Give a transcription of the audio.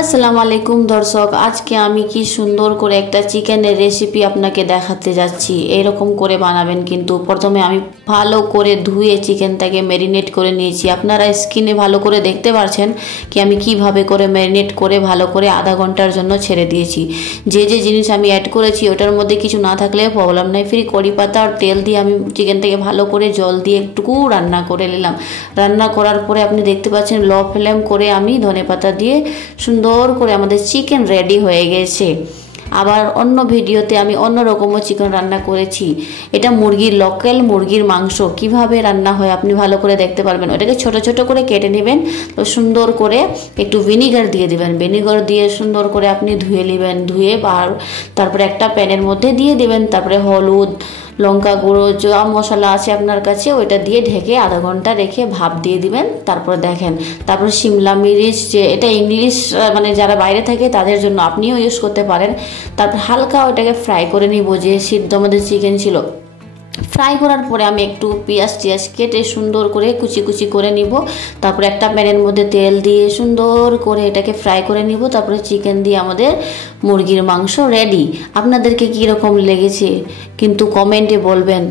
আসসালামু আলাইকুম দর্শক, আজকে আমি কি সুন্দর করে একটা চিকেনের রেসিপি আপনাকে দেখাতে যাচ্ছি। এইরকম করে বানাবেন, কিন্তু প্রথমে আমি ভালো করে ধুয়ে চিকেনটাকে ম্যারিনেট করে নিয়েছি। আপনারা স্ক্রিনে ভালো করে দেখতে পাচ্ছেন কি আমি কিভাবে করে ম্যারিনেট করে ভালো করে আধা ঘন্টার জন্য ছেড়ে দিয়েছি। যে যে জিনিস আমি অ্যাড করেছি ওটার মধ্যে কিছু না থাকলে প্রবলেম নাই। ফ্রি কড়ি পাতা আর তেল দিয়ে আমি চিকেনটাকে ভালো করে জল দিয়ে একটুকু রান্না করে নিলাম। রান্না করার পরে আপনি দেখতে পাচ্ছেন লো ফ্লেম করে আমি ধনেপাতা দিয়ে সুন্দর করে আমাদের চিকেন রেডি হয়ে গেছে। আবার অন্য ভিডিওতে আমি অন্য রকমও চিকেন রান্না করেছি। এটা মুরগির, লোকাল মুরগির মাংস কিভাবে রান্না হয় আপনি ভালো করে দেখতে পারবেন। ওটাকে ছোট ছোট করে কেটে নেবেন, তো সুন্দর করে একটু ভিনিগার দিয়ে দিবেন। ভিনিগার দিয়ে সুন্দর করে আপনি ধুয়ে নেবেন, ধুয়ে তারপরে একটা প্যানের মধ্যে দিয়ে দিবেন। তারপরে হলুদ, লঙ্কা গুঁড়ো, যা মশলা আছে আপনার কাছে ওইটা দিয়ে ঢেকে আধা ঘন্টা রেখে ভাপ দিয়ে দিবেন। তারপর দেখেন, তারপর শিমলা মিরিচ, যে এটা ইংলিশ মানে যারা বাইরে থাকে তাদের জন্য, আপনিও ইউজ করতে পারেন। তারপর হালকা ওইটাকে ফ্রাই করে নিব, যে সিদ্ধ আমাদের চিকেন ছিল। ফ্রাই করার পরে আমি একটু পেঁয়াজ কেটে সুন্দর করে কুচি কুচি করে নিব। তারপরে একটা প্যানের মধ্যে তেল দিয়ে সুন্দর করে এটাকে ফ্রাই করে নিব। তারপরে চিকেন দিয়ে আমাদের মুরগির মাংস রেডি। আপনাদেরকে কীরকম লেগেছে কিন্তু কমেন্টে বলবেন।